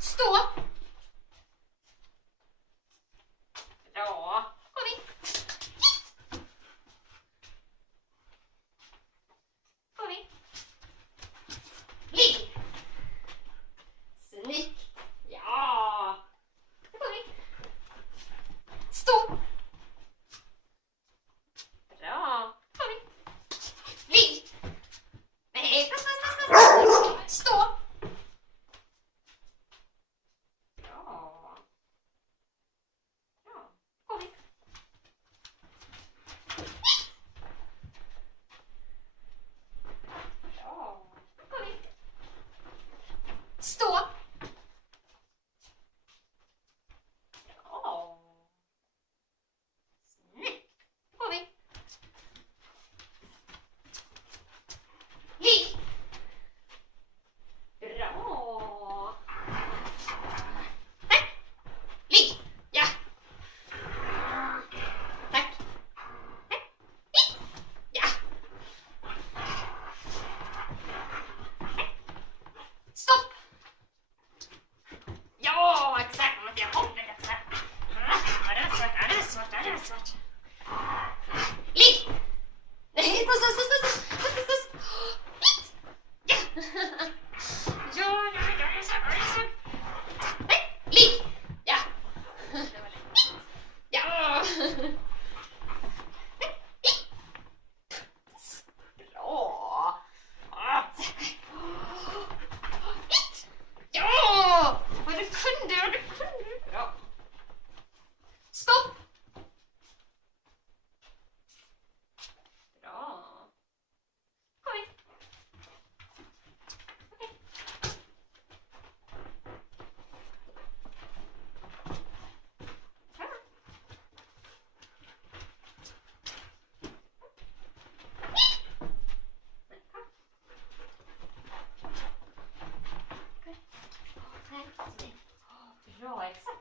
Stå! Bra. Kom in. Kom in. Ligg. Snyggt. Ja. Kom in. Stå. Bra. Kom in. Ligg. Nej, stå. Bra. Bra. Kom in. Bra. Kom in. Stå. Bra. Snyggt. Kom in. Ligg. Bra. Tack. Ligg. Ja. Tack. Tack. Ligg. Ja. Stopp. Ja, exakt. Jag håller det så här. Det är svårt, det är svårt, det är svårt. Ligg. Nej, pass. Ligg. Ja. Ja, det är så. Nej, ligg. Ja. Ja. Bra. Ja. Vad du kunde. Bra. Stopp. Bra. Kom in. Bra, exakt.